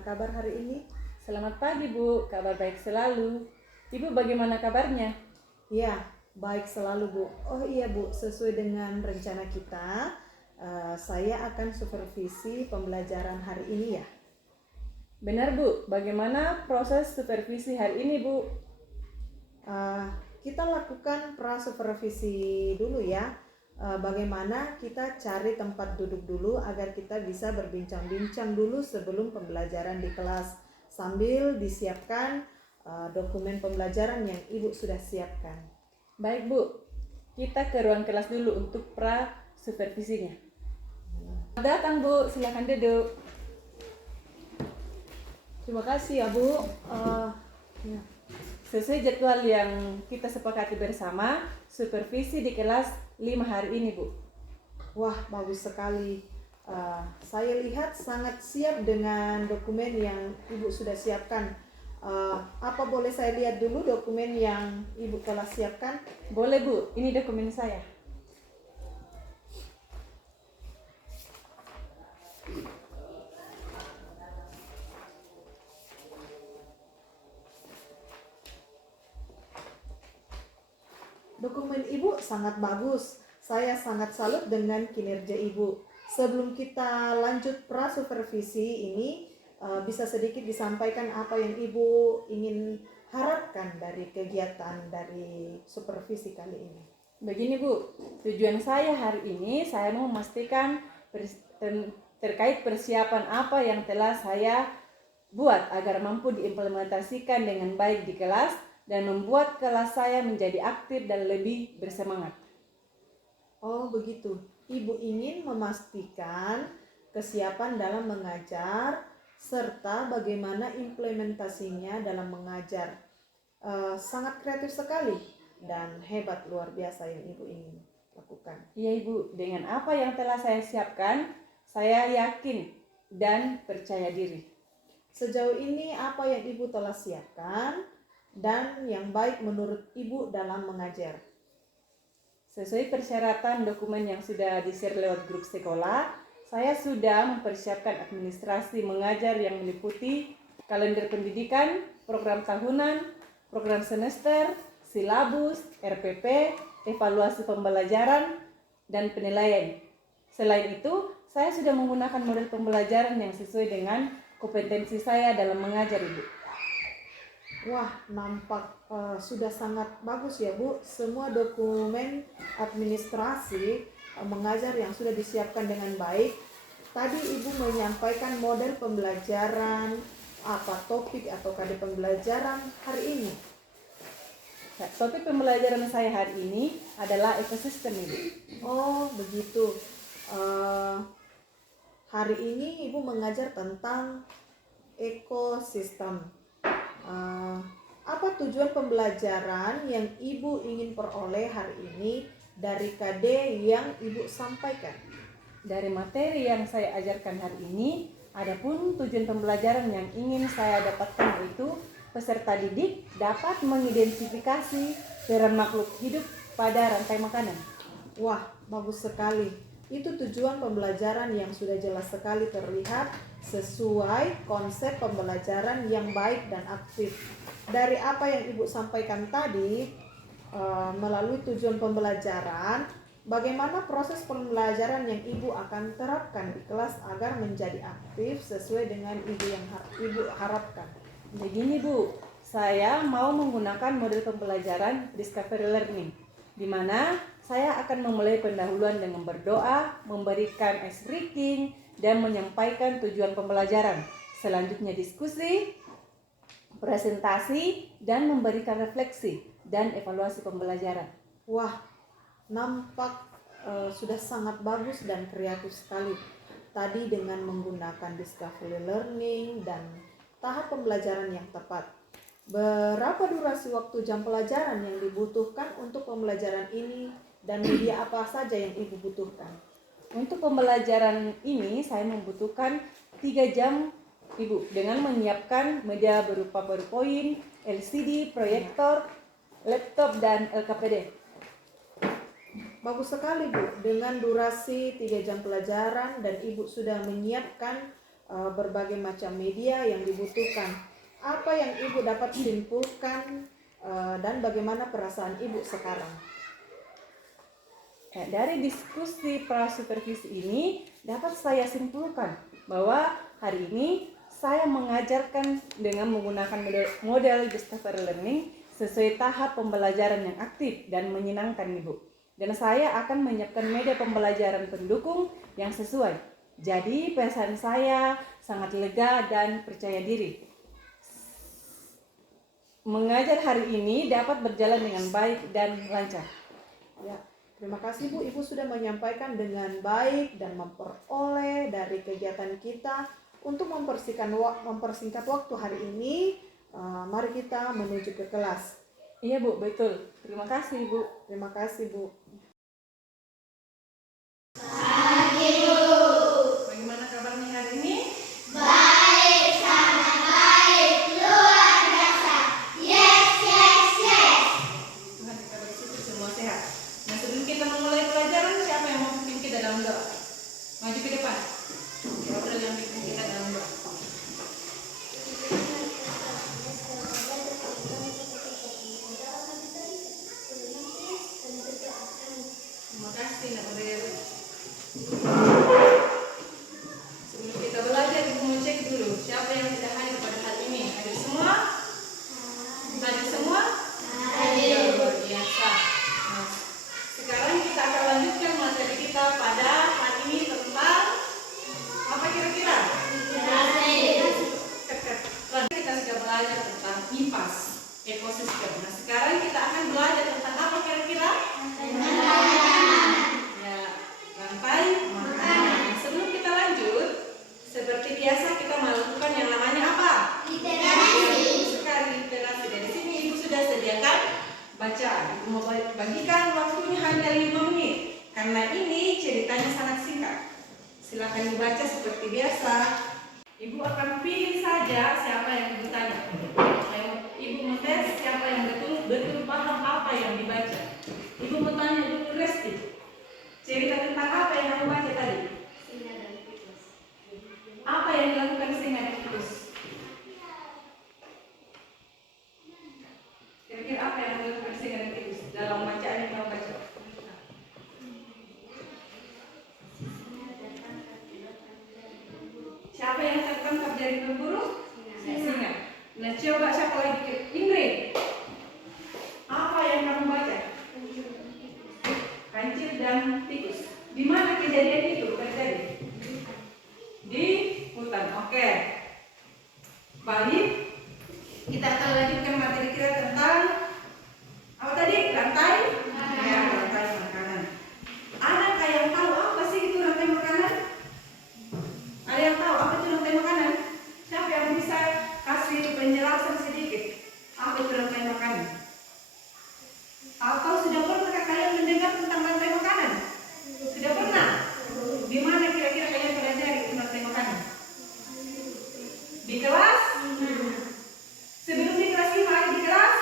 bagaimana kabar hari ini? Selamat pagi Bu, kabar baik selalu. Ibu bagaimana kabarnya? Ya, baik selalu Bu. Oh iya Bu, sesuai dengan rencana kita, saya akan supervisi pembelajaran hari ini ya. Benar Bu, bagaimana proses supervisi hari ini Bu? Kita lakukan pra-supervisi dulu ya. Bagaimana kita cari tempat duduk dulu agar kita bisa berbincang-bincang dulu sebelum pembelajaran di kelas, sambil disiapkan dokumen pembelajaran yang Ibu sudah siapkan. Baik Bu, kita ke ruang kelas dulu untuk pra-supervisinya. Datang Bu, silakan duduk. Terima kasih ya Bu. Ya. Sesuai jadwal yang kita sepakati bersama, supervisi di kelas 5 hari ini Bu. Wah, bagus sekali. Saya lihat sangat siap dengan dokumen yang Ibu sudah siapkan. Apa boleh saya lihat dulu dokumen yang Ibu telah siapkan? Boleh Bu, ini dokumen saya. Dokumen Ibu sangat bagus. Saya sangat salut dengan kinerja Ibu. Sebelum kita lanjut pra-supervisi ini, bisa sedikit disampaikan apa yang Ibu ingin harapkan dari kegiatan dari supervisi kali ini. Begini Bu, tujuan saya hari ini saya mau memastikan terkait persiapan apa yang telah saya buat agar mampu diimplementasikan dengan baik di kelas dan membuat kelas saya menjadi aktif dan lebih bersemangat. Oh begitu, Ibu ingin memastikan kesiapan dalam mengajar serta bagaimana implementasinya dalam mengajar. Sangat kreatif sekali dan hebat, luar biasa yang Ibu ingin lakukan. Iya Ibu, dengan apa yang telah saya siapkan, saya yakin dan percaya diri. Sejauh ini apa yang Ibu telah siapkan dan yang baik menurut Ibu dalam mengajar? Sesuai persyaratan dokumen yang sudah di-share lewat grup sekolah, saya sudah mempersiapkan administrasi mengajar yang meliputi kalender pendidikan, program tahunan, program semester, silabus, RPP, evaluasi pembelajaran, dan penilaian. Selain itu, saya sudah menggunakan model pembelajaran yang sesuai dengan kompetensi saya dalam mengajar Ibu. Wah, nampak sudah sangat bagus ya Bu. Semua dokumen administrasi mengajar yang sudah disiapkan dengan baik. Tadi Ibu menyampaikan model pembelajaran, apa topik atau kade pembelajaran hari ini? Ya, topik pembelajaran saya hari ini adalah ekosistem Ibu. Oh begitu. Hari ini Ibu mengajar tentang ekosistem. Apa tujuan pembelajaran yang Ibu ingin peroleh hari ini dari KD yang Ibu sampaikan? Dari materi yang saya ajarkan hari ini, adapun tujuan pembelajaran yang ingin saya dapatkan yaitu peserta didik dapat mengidentifikasi peran makhluk hidup pada rantai makanan. Wah, bagus sekali. Itu tujuan pembelajaran yang sudah jelas sekali terlihat sesuai konsep pembelajaran yang baik dan aktif. Dari apa yang Ibu sampaikan tadi, melalui tujuan pembelajaran, bagaimana proses pembelajaran yang Ibu akan terapkan di kelas agar menjadi aktif sesuai dengan Ibu harapkan? Begini Bu, saya mau menggunakan model pembelajaran Discovery Learning, di mana saya akan memulai pendahuluan dengan berdoa, memberikan ice breaking, dan menyampaikan tujuan pembelajaran. Selanjutnya diskusi, presentasi, dan memberikan refleksi dan evaluasi pembelajaran. Wah, nampak sudah sangat bagus dan kreatif sekali. Tadi dengan menggunakan Discovery Learning dan tahap pembelajaran yang tepat. Berapa durasi waktu jam pelajaran yang dibutuhkan untuk pembelajaran ini dan media apa saja yang Ibu butuhkan? Untuk pembelajaran ini saya membutuhkan 3 jam Ibu dengan menyiapkan media berupa PowerPoint, LCD, proyektor, laptop, dan LKPD. Bagus sekali Bu, dengan durasi 3 jam pelajaran dan Ibu sudah menyiapkan berbagai macam media yang dibutuhkan. Apa yang Ibu dapat simpulkan dan bagaimana perasaan Ibu sekarang? Dari diskusi prasupervisi ini dapat saya simpulkan bahwa hari ini saya mengajarkan dengan menggunakan model discovery learning sesuai tahap pembelajaran yang aktif dan menyenangkan Ibu. Dan saya akan menyiapkan media pembelajaran pendukung yang sesuai. Jadi pesan saya sangat lega dan percaya diri. Mengajar hari ini dapat berjalan dengan baik dan lancar. Ya, terima kasih Bu. Ibu sudah menyampaikan dengan baik dan memperoleh dari kegiatan kita untuk mempersingkat waktu hari ini. Mari kita menuju ke kelas. Iya Bu, betul. Terima kasih Bu. Terima kasih Bu. Bagaimana kabarnya hari ini? Baik, sangat baik, luar biasa. Yes, yes, yes. Tuhan kita bersyukur semua sehat. Nah, sebelum kita memulai pelajaran, siapa yang mau pimpin kita dalam doa? Maju ke depan. Siapa yang pimpin kita dalam doa? Terima kasih Nak Mary. Sebelum kita belajar, kita mau cek dulu siapa yang tidak hadir pada hari ini. Hadir semua? Hadir semua? Hadir. Luar biasa. Nah, sekarang kita akan lanjutkan materi kita pada hari ini tentang apa kira-kira? Kita sudah belajar tentang IPAS, ekosistem. Nah, sekarang kita akan belajar tentang apa kira-kira? Ya, rantai makanan. Sebelum kita lanjut, seperti biasa kita melakukan yang namanya apa? Sekali literasi. Dari sini Ibu sudah sediakan bacaan. Ibu mau bagikan waktunya hanya 5 menit. Karena ini ceritanya sangat singkat. Silakan dibaca seperti biasa. Ibu akan pilih saja siapa yang Ibu tanya. Ibu mentes siapa yang betul paham apa yang dibaca. Ibu mau tanya dulu Resti. Cerita tentang apa yang kamu baca tadi? Apa yang dilakukan singa dan tikus? Kira-kira apa yang dilakukan singa dan tikus dalam bacaan yang kamu baca? Siapa yang tertangkap dari berburu? Singa. Nah, coba siapa lagi? Ingrid. Apa yang kamu baca? Kancil dan tikus. Di mana kejadian itu terjadi? Di hutan. Oke. Baik. Kita akan lanjutkan materi kita tentang apa tadi? Rantai? Ya, rantai makanan. Adakah yang tahu apa sih itu rantai makanan? Ada yang tahu apa itu rantai makanan? Siapa yang bisa kasih penjelasan sedikit? Apa itu rantai makanan? Atau sudah pernah kalian mendengar tentang rantai makanan? Sudah pernah? Di mana kira-kira kalian pelajari rantai makanan? Di kelas? Sebelum di kelas 5 ada di kelas?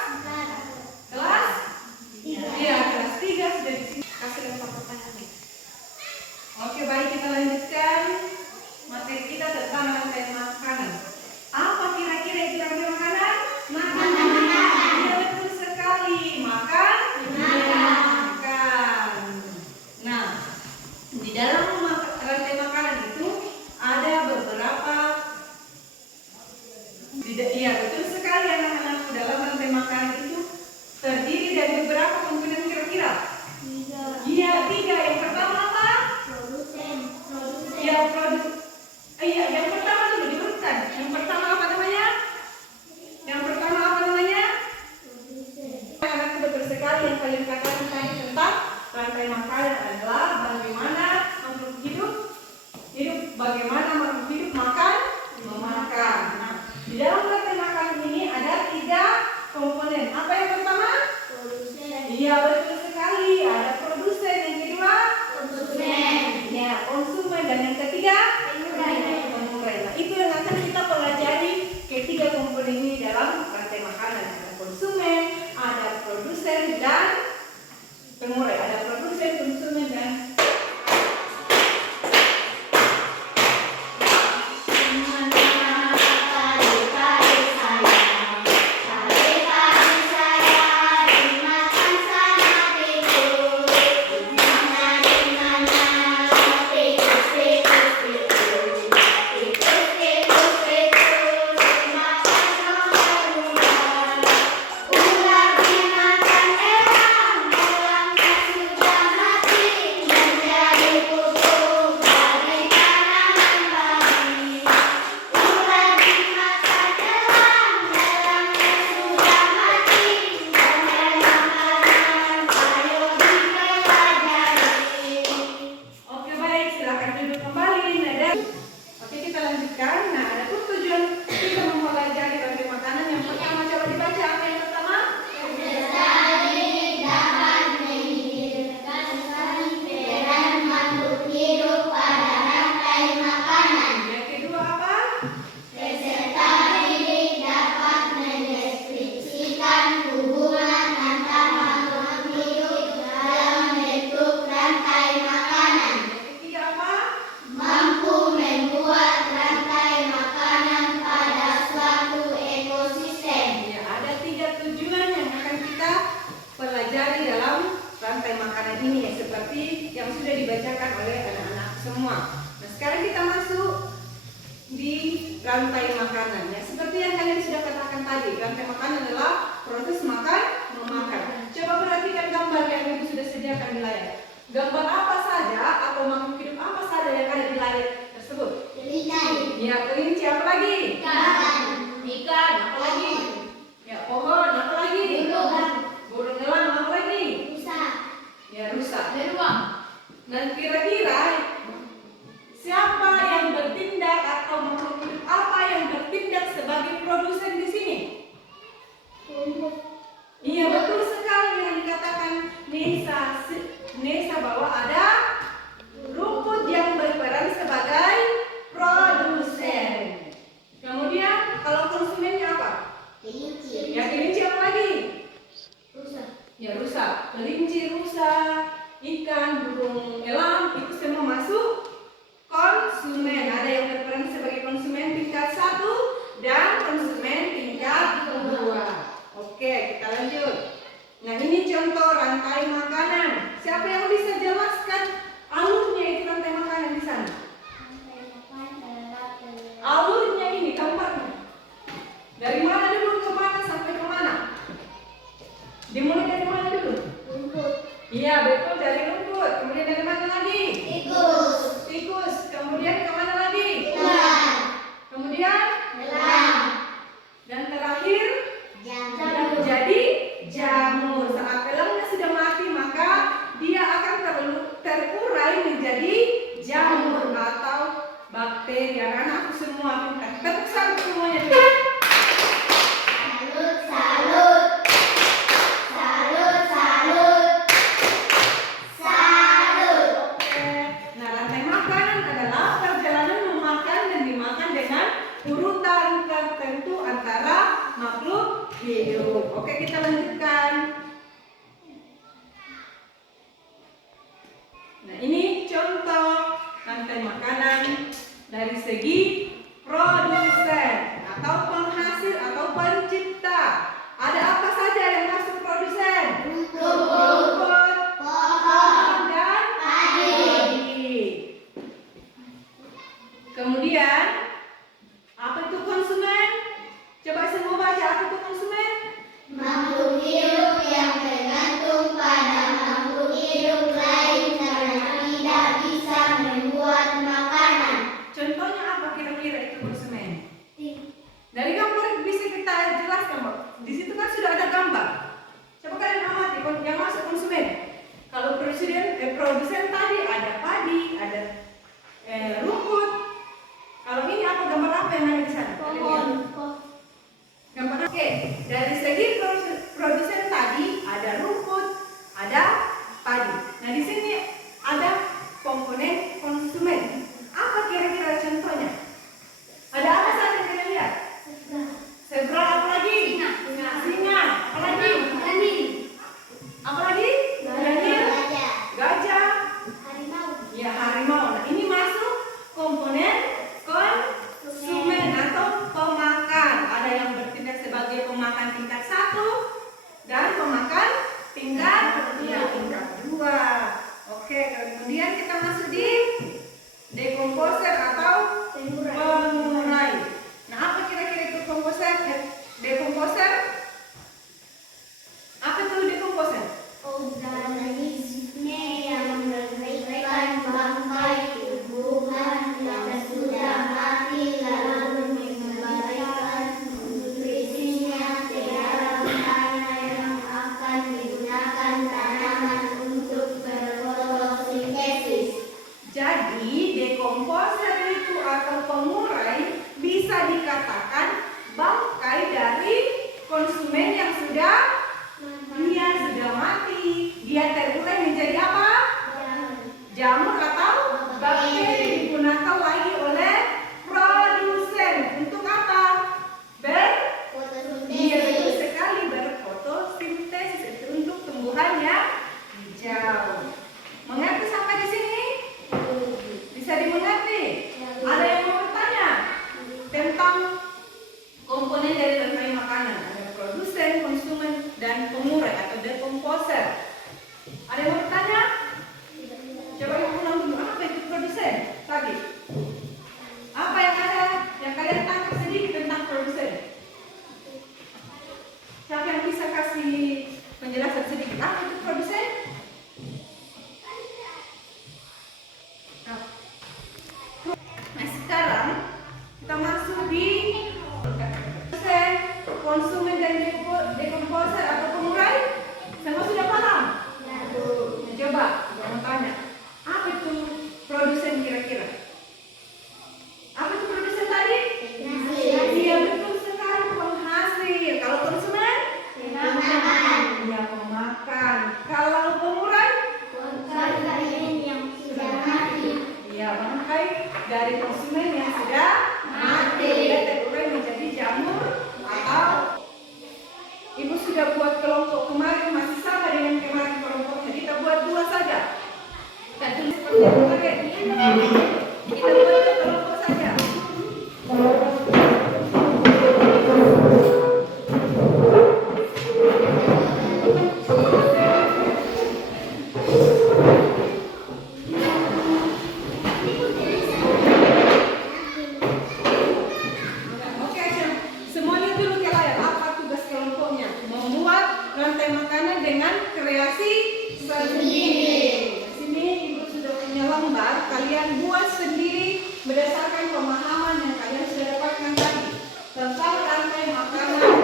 Kelas? Iya, kelas 3 sudah di sini. Kasih lempar pertanyaan. Oke, baik, kita lanjutkan materi kita tentang rantai makanan. Apa kira-kira itu rantai makanan? Makanan. Iya, betul sekali. Makan. Nah, di dalam rantai makanan itu ada beberapa. Iya, betul sekali anak-anak. Dalam rantai makanan itu terdiri dari beberapa komponen kira-kira. Iya, 3. Yang pertama apa? Ya, Iya, yang pertama dulu diurutkan. Yang pertama apa namanya? Anak betul sekali yang kalian katakan tadi tentang rantai makanan adalah bagaimana makhluk hidup, bagaimana makhluk hidup memakan. Nah, di dalam rantai makanan ini ada 3 komponen. Apa yang pertama? Iya, betul sekali. Ada produsen. Yang kedua? Ya, konsumen. Dan yang ketiga? Pengurus. Nah, itu yang akan kita pelajari ketiga komponen ini dalam rantai makanan. Ada konsumen, ada produsen dan pengurai. Ada produsen, konsumen dan sudah dibacakan oleh anak-anak semua. Nah, sekarang kita masuk di rantai makanan. Ya, seperti yang kalian sudah katakan tadi, rantai makanan adalah proses makan memakan. Coba perhatikan gambar yang Ibu sudah sediakan di layar. Gambar apa saja atau makhluk hidup apa saja yang ada di layar tersebut? Ya, kelinci, apa lagi? Ikan, apa lagi? Ya, pohon, apa lagi? Burung elang, apa lagi? Ya, rusa. Dan kira-kira siapa yang bertindak atau makhluk hidup apa yang bertindak sebagai produsen di sini? Iya, betul sekali yang dikatakan Nesa bahwa ada rumput yang berperan sebagai produsen. Kemudian kalau konsumennya apa? Ya, kelinci, apa lagi? Ya, rusa. Kelinci, rusa, ikan, burung elang itu semua masuk konsumen. Ada yang berperan sebagai konsumen tingkat 1 dan konsumen tingkat 2. Oke, kita lanjut. Nah, ini contoh rantai makanan. Siapa yang bisa jelaskan alurnya itu rantai makanan di sana? Alurnya ini gambarnya. Dari mana dulu ke mana sampai ke mana? Dimulai dari mana dulu? Iya, betul, dari rumput. Kemudian dari mana lagi? Tikus. Kemudian ke mana lagi? Kemudian dan terakhir jadi jamur. Saat elangnya sudah mati, maka dia akan terurai menjadi jamur atau bakteri. Anak-anakku semua pintar. Tepuk tangan semuanya dulu. Oke. Nah, rantai makanan adalah perjalanan memakan dan dimakan dengan urutan tertentu antara makhluk hidup. Oke, kita lanjutkan. Nah, ini contoh rantai makanan dari segi produsen atau penghasil atau pencipta. Ada apa saja yang masuk produsen? Rumput, pohon, dan padi. Kemudian apa itu konsumen? Coba semua baca, apa itu konsumen? Makhluk hidup yang tergantung pada makhluk hidup lain karena tidak bisa membuat makanan. Contohnya apa kira-kira itu konsumen? Dari gambar bisa kita jelaskan, Mbak. Di situ kan sudah ada gambar. Coba kalian amati yang masuk konsumen. Kalau produsen tadi ada padi, ada rumput. Kalau ini apa gambar apa yang ada di sana? Gambar. Oke, dari segi produsen tadi ada rumput, ada padi. Nah, di sini ada komponen konsumen. Apa kira-kira contohnya? Ada apa saja kalian lihat? Zebra, apa lagi? Singa, apa lagi? Apa lagi? Gajah. Ya, harimau. Nah, ini masuk komponen konsumen atau pemakan. Ada yang bertindak sebagai pemakan tingkat 1 dan pemakan tingkat 2. Oke, kemudian kita masuk di dekomposer atau pengurai. Nah, apa kira-kira itu dekomposer? Apa itu dekomposer? Organisme yang memberikan bangkai tumbuhan yang sudah mati lalu mengembalikan nutrisinya ke dalam tanah yang akan digunakan tanaman untuk berfotosintesis. Jadi dekomposer itu atau pengurai bisa dikatakan bangkai dari konsumen yang sudah mati. Dia terurai menjadi apa? Jamur atau bakteri, digunakan lagi oleh produsen untuk apa? Iya, betul sekali, berfotosintesis itu untuk tumbuhan yang hijau. Mengerti sampai di sini? Bisa dimengerti? Ada yang mau bertanya tentang komponen dari rantai makanan? Ada produsen, konsumen, dari dekomposer atau pengurai? Semua sudah paham? Coba, saya mau tanya. Apa itu produsen kira-kira? Apa itu produsen tadi? Iya betul sekali, penghasil. Kalau konsumen? Iya, pemakan. Kalau pengurai? Iya, bangkai dari konsumen yang sudah mati dan terurai menjadi jamur atau Ibu sudah buat kelompok kemarin masih sama dengan kemarin kelompoknya. Kita buat 2 saja. Kita tulis seperti kemarin. Kita buat kelompok saja. Oke, semuanya dulu ke layar. Apa tugas kelompoknya? Membuat rantai makanan dengan kreasi sendiri. Di sini Ibu sudah punya lembar. Kalian buat sendiri berdasarkan pemahaman yang kalian sudah dapatkan tadi tentang rantai makanan.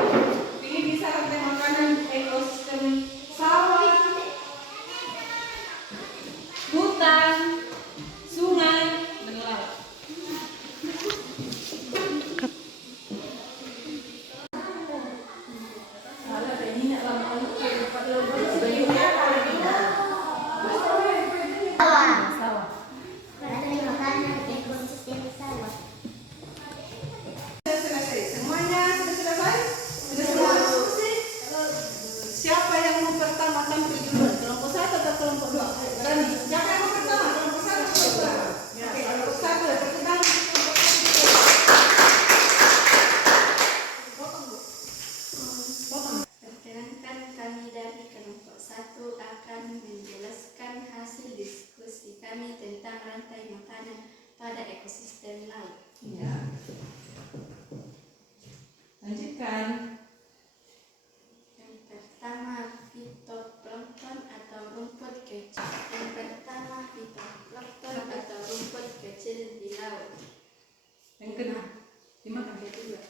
Ini bisa rantai makanan ekosistem sawah, hutan, sungai, dan laut. Sudah selesai. Semuanya sudah selesai? Sudah semua diskusi? Siapa yang mau pertama tampil duluan? Kelompok 1 atau kelompok 2? Berani. Siapa yang mau pertama? Kelompok 1 atau kelompok 2? Oke, kelompok 1. Perkenalkan kelompok 1. Potong, Bu. Potong. Perkenalkan, kami dari kelompok 1 akan menjelaskan hasil diskusi kami tentang rantai makanan pada ekosistem laut. Ya. Lanjutkan. Yang pertama, fitoplankton atau rumput kecil. Yang pertama, fitoplankton atau rumput kecil di laut. Yang kedua. Dimakan. Yang kedua,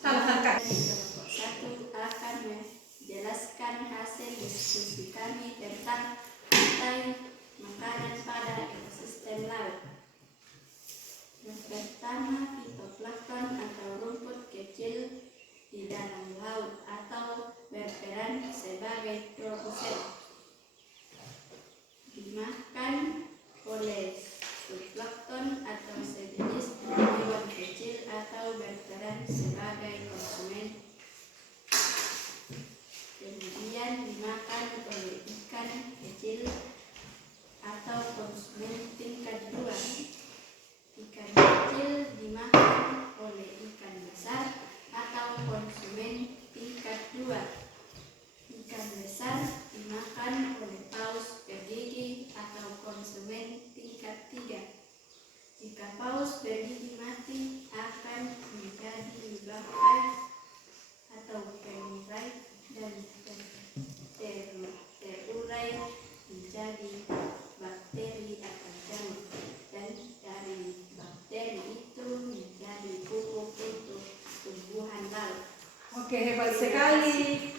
Salah sangka. dari kelompok 1 akan menjelaskan hasil diskusi kami tentang rantai makanan pada ekosistem laut. Yang pertama, fitoplankton atau rumput kecil di dalam laut atau berperan sebagai produsen. Dimakan oleh zooplankton atau sejenis hewan kecil atau berperan sebagai konsumen. Kemudian dimakan oleh ikan kecil atau konsumen tingkat 2. Ikan kecil dimakan oleh ikan besar atau konsumen tingkat 2. Ikan besar dimakan oleh paus bergigi atau konsumen tingkat 3. Jika paus bergigi mati, akan menjadi bangkai atau pengurai dan terurai menjadi bakteri atau jamur, dan dari bakteri itu menjadi pupuk untuk tumbuhan laut. Oke, hebat sekali.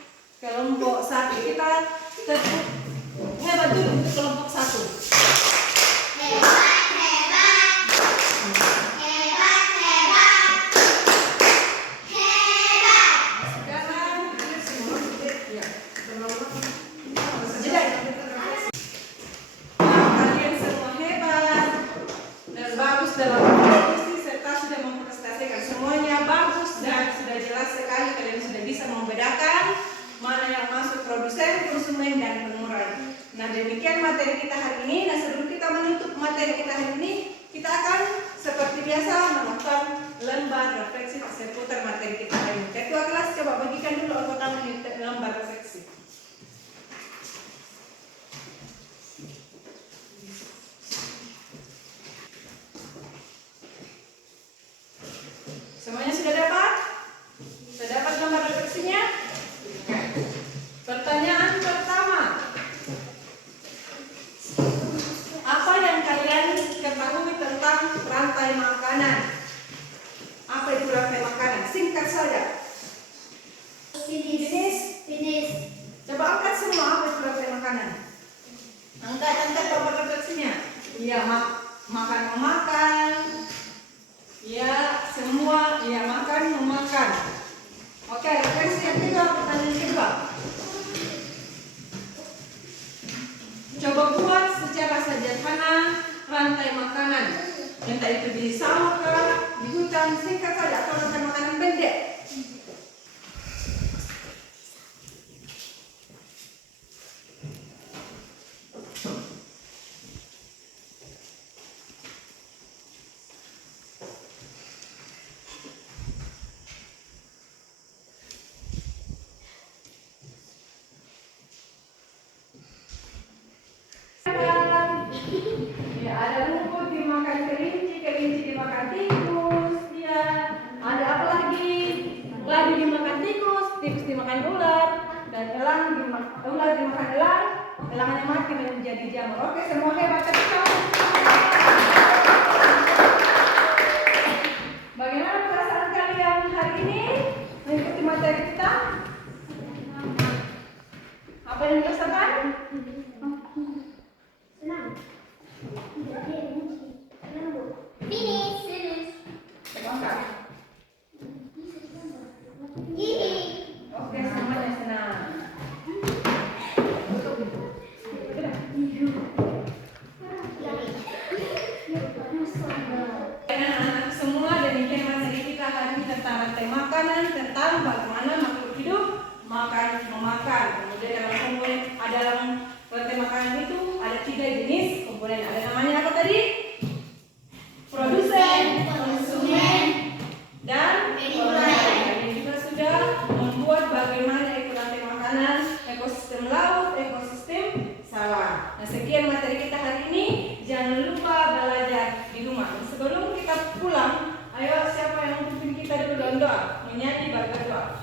Kelompok 1 kita tepuk hebat dulu untuk kelompok 1. Sekarang ya. Jeda. Kalian semua hebat dan bagus dalam diskusi serta sudah mempresentasikan semuanya bagus dan sudah jelas sekali. Kalian sudah bisa membedakan mana yang masuk produsen, konsumen, dan pengurai. Nah, demikian materi kita hari ini. Dan sebelum kita menutup materi kita hari ini, kita akan seperti biasa melakukan lembar refleksi seputar materi kita hari ini. Ketua kelas, coba bagikan dulu anggota lembar refleksi. Semuanya sudah dapat? Sudah dapat gambar refleksinya? Pertanyaan pertama. Apa yang kalian ketahui tentang rantai makanan? Apa itu rantai makanan? Singkat saja. Finish. Finish. Coba angkat semua apa itu rantai makanan. Angkat referensinya. Iya, makan memakan. Iya, semua. Iya, makan memakan. Oke, referensi yang kedua, pertanyaan kedua. Coba buat secara sederhana rantai makanan. Entah itu di sawah kah, di hutan, singkat saja, atau rantai makanan pendek. Ya, ada rumput dimakan kelinci, kelinci dimakan tikus, ya. Ada apa lagi? Labi dimakan tikus, tikus dimakan ular, dan ular dimakan elang, elangnya mati menjadi jamur. Oke, semua hebat tepuk tangan. Bagaimana perasaan kalian hari ini mengikuti materi kita? Apa yang dirasakan? Finish. Finish. Bangga. Oke, semuanya senang. Anak-anak semua, demikian materi kita hari ini tentang rantai makanan, tentang bagaimana makhluk hidup memakan. Kemudian dalam komponen dalam rantai makanan itu ada 3 jenis komponen. Ada namanya apa tadi? Produsen, konsumen, dan pengolahan. Kami juga sudah membuat bagaimana itu rantai makanan, ekosistem laut, ekosistem sawah. Nah, sekian materi kita hari ini. Jangan lupa belajar di rumah. Dan sebelum kita pulang, ayo siapa yang memimpin kita dulu dalam doa, menyanyi berdoa.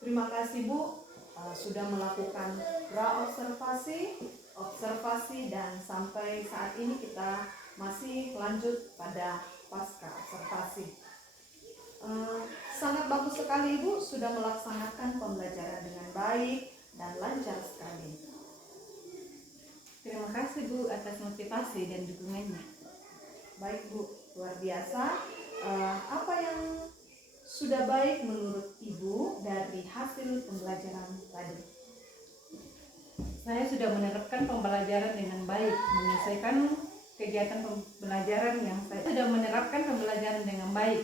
Terima kasih Bu sudah melakukan observasi dan sampai saat ini kita masih lanjut pada pasca observasi. Sangat bagus sekali Ibu sudah melaksanakan pembelajaran dengan baik dan lancar sekali. Terima kasih Bu atas motivasi dan dukungannya. Baik Bu, luar biasa. Apa yang sudah baik menurut Ibu dari hasil pembelajaran tadi? Saya sudah menerapkan pembelajaran dengan baik, menyelesaikan kegiatan pembelajaran yang saya sudah menerapkan pembelajaran dengan baik.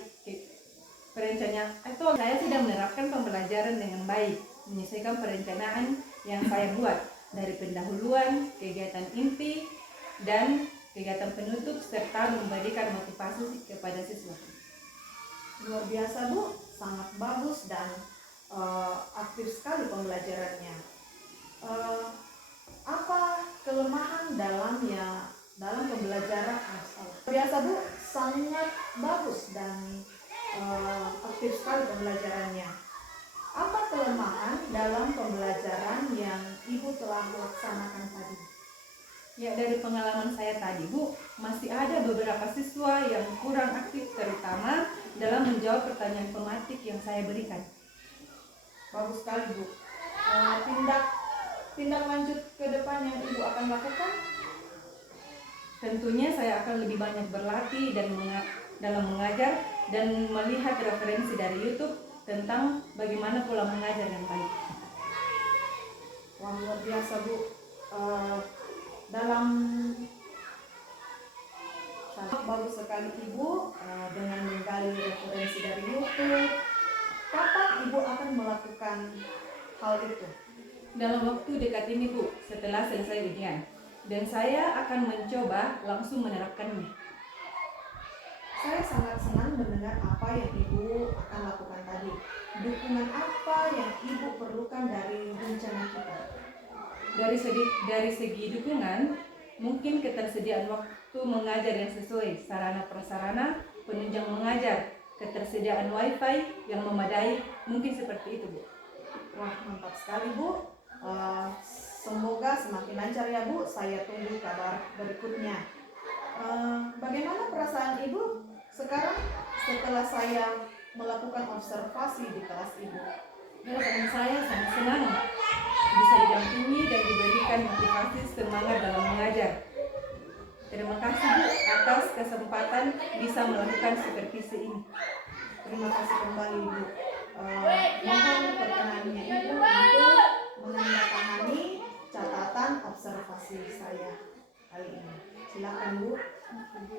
Saya sudah menerapkan pembelajaran dengan baik, menyelesaikan perencanaan yang saya buat dari pendahuluan, kegiatan inti, dan kegiatan penutup serta memberikan motivasi kepada siswa. Luar biasa Bu, sangat bagus dan aktif sekali pembelajarannya. Apa kelemahan dalam pembelajaran? Biasa Bu, sangat bagus dan aktif sekali pembelajarannya. Apa kelemahan dalam pembelajaran yang Ibu telah laksanakan tadi? Ya, dari pengalaman saya tadi Bu, masih ada beberapa siswa yang kurang aktif terutama dalam menjawab pertanyaan pematik yang saya berikan. Bagus sekali Bu. Tindak lanjut ke depan yang Ibu akan lakukan? Tentunya saya akan lebih banyak berlatih dan dalam mengajar dan melihat referensi dari YouTube tentang bagaimana pola mengajar yang baik. Wah, luar biasa Bu. Sangat bagus sekali Ibu dengan menggali referensi dari YouTube, Kapan Ibu akan melakukan hal itu? Dalam waktu dekat ini Bu, setelah selesai ujian. Dan saya akan mencoba langsung menerapkannya. Saya sangat senang mendengar apa yang Ibu akan lakukan tadi. Dukungan apa yang Ibu perlukan dari rencana kita? Dari segi dukungan, mungkin ketersediaan waktu mengajar yang sesuai, sarana prasarana, penunjang mengajar, ketersediaan wifi yang memadai, mungkin seperti itu Bu. Wah, mantap sekali Bu. Semoga semakin lancar ya Bu. Saya tunggu kabar berikutnya. Bagaimana perasaan Ibu sekarang setelah saya melakukan observasi di kelas Ibu? Perasaan saya sangat senang bisa didampingi dan diberikan motivasi semangat dalam mengajar. Terima kasih Bu atas kesempatan bisa melakukan supervisi ini. Terima kasih kembali Ibu. Mohon perkenannya Ibu untuk menandatangani catatan observasi saya kali ini. Silakan Bu. Terima kasih Bu.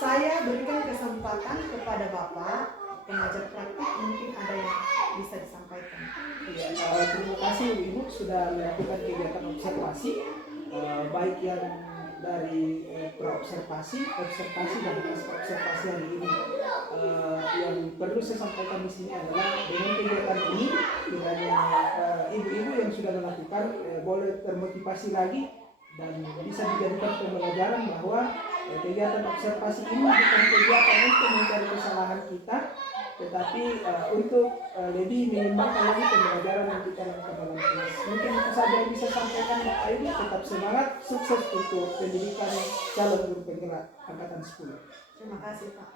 Saya berikan kesempatan kepada Bapak pengajar praktik, mungkin ada yang bisa disampaikan. Ya, terima kasih Ibu sudah melakukan kegiatan observasi, baik yang dari praobservasi, observasi dan pasca observasi hari ini. Yang perlu saya sampaikan di sini adalah dengan kegiatan ini, kiranya ibu-ibu yang sudah melakukan boleh termotivasi lagi dan bisa dijadikan pembelajaran bahwa kegiatan observasi ini bukan kegiatan untuk mencari kesalahan kita, tetapi untuk lebih minimalkan lagi pembelajaran yang kita lakukan dalam kelas. Mungkin itu saja yang bisa sampaikan Bapak Ibu. Tetap semangat, sukses untuk pendidikan calon guru penggerak angkatan 10. Terima kasih Pak.